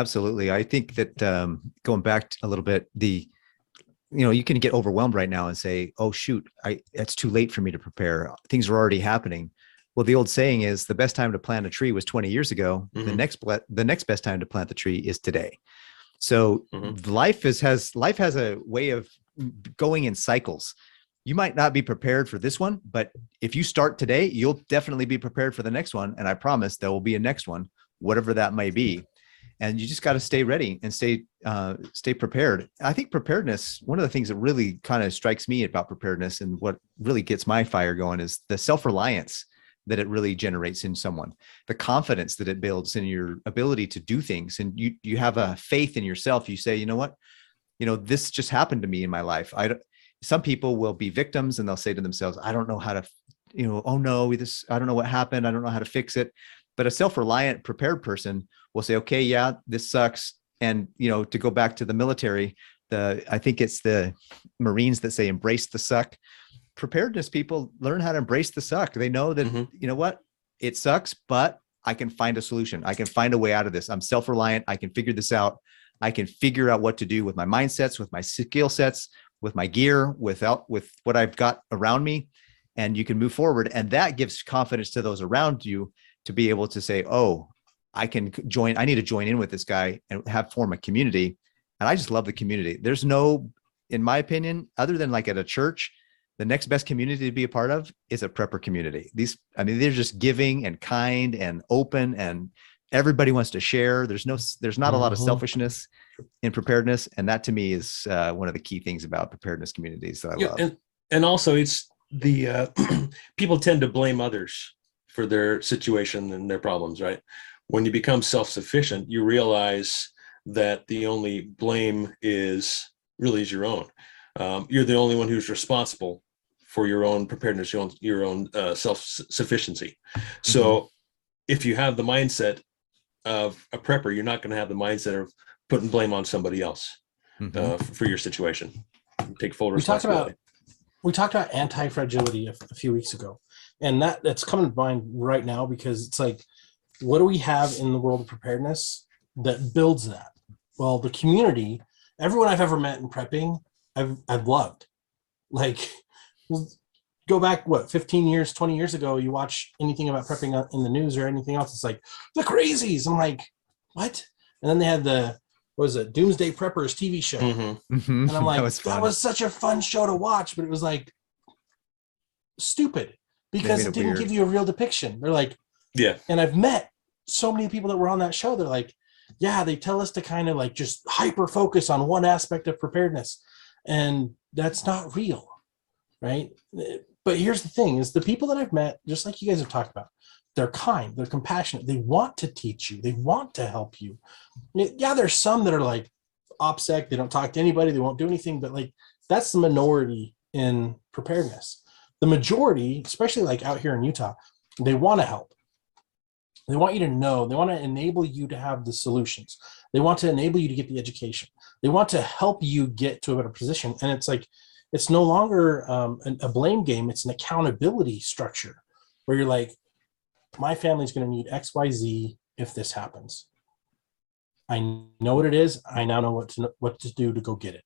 Absolutely. I think that going back a little bit, you can get overwhelmed right now and say, oh, shoot, it's too late for me to prepare. Things are already happening. Well, the old saying is the best time to plant a tree was 20 years ago. Mm-hmm. The next best time to plant the tree is today. So Mm-hmm. life has a way of going in cycles. You might not be prepared for this one, but if you start today, you'll definitely be prepared for the next one. And I promise there will be a next one, whatever that may be. And you just got to stay ready and stay prepared. I think preparedness, one of the things that really kind of strikes me about preparedness and what really gets my fire going is the self-reliance that it really generates in someone, the confidence that it builds in your ability to do things. And you have a faith in yourself. You say, you know what, this just happened to me in my life. Some people will be victims and they'll say to themselves, I don't know how to, oh no, I don't know what happened. I don't know how to fix it. But a self-reliant, prepared person will say, okay, yeah, this sucks. And, to go back to the military, I think it's the Marines that say, embrace the suck. Preparedness people learn how to embrace the suck. They know that, you know what, it sucks, but I can find a solution. I can find a way out of this. I'm self-reliant. I can figure this out. I can figure out what to do with my mindsets, with my skill sets, with my gear, with what I've got around me. And you can move forward. And that gives confidence to those around you to be able to say, oh, I need to join in with this guy and form a community. And I just love the community. There's no, in my opinion, other than like at a church, the next best community to be a part of is a prepper community. They're just giving and kind and open, and everybody wants to share. There's not a lot of selfishness in preparedness. And that to me is one of the key things about preparedness communities that I love. And also it's the people tend to blame others for their situation and their problems, right? When you become self-sufficient, you realize that the only blame is your own. You're the only one who's responsible for your own preparedness, your own self-sufficiency. So if you have the mindset of a prepper, you're not going to have the mindset of putting blame on somebody else for your situation. Take full responsibility. We talked about anti-fragility a few weeks ago, and that's coming to mind right now because it's like, what do we have in the world of preparedness that builds that? Well, the community, everyone I've ever met in prepping, I've loved. Like, go back, 15 years, 20 years ago, you watch anything about prepping in the news or anything else, it's like, the crazies. I'm like, what? And then they had Doomsday Preppers TV show. And I'm like, that was such a fun show to watch, but it was like stupid because it didn't give you a real depiction. They're like, yeah. And I've met so many people that were on that show. They're like, yeah, they tell us to kind of like just hyper focus on one aspect of preparedness. And that's not real, right? But here's the thing is the people that I've met, just like you guys have talked about, they're kind, they're compassionate. They want to teach you. They want to help you. Yeah, there's some that are like OPSEC. They don't talk to anybody. They won't do anything. But like, that's the minority in preparedness. The majority, especially like out here in Utah, they want to help. They want you to know. They want to enable you to have the solutions. They want to enable you to get the education. They want to help you get to a better position. And it's like, it's no longer a blame game. It's an accountability structure where you're like, my family's going to need X, Y, Z if this happens. I know what it is. I now know what to do to go get it.